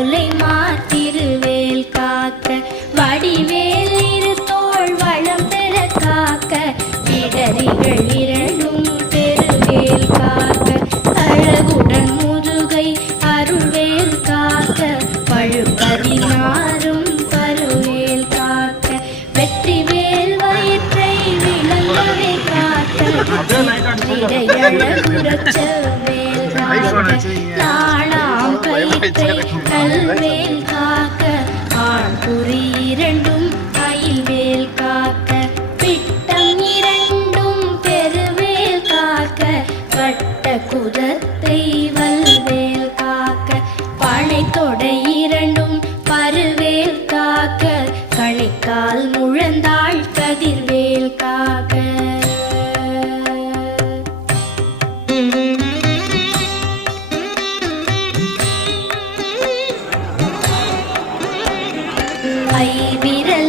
சுலைமா திருவேல் காக்க வடிவேல் இரு தோள் வளம் பெற காக்க இடரிகள் இரண்டும் பெருவேல் காக்க அழகுடன் முதுகை அருள்வேல் காக்க பழுப்பதினாரும் பருவேல் காக்க வெற்றிவேல் வயிற்றை விளங்கவே காக்க இடையழகுரச்சவேல் காக்க நாளாம் கயிற்றை கல்வேல் காக்க ஆண் குறி இரண்டும் அயில்வேல் காக்க பிட்டம் இரண்டும் பெருவேல் காக்க வட்ட குதத்தை வல்வேல் காக்க பனை தொடை இரண்டும் பருவேல் காக்க கணைக்கால் முழந்தாள் கதிர்வேல் காக்க ஐவிரல்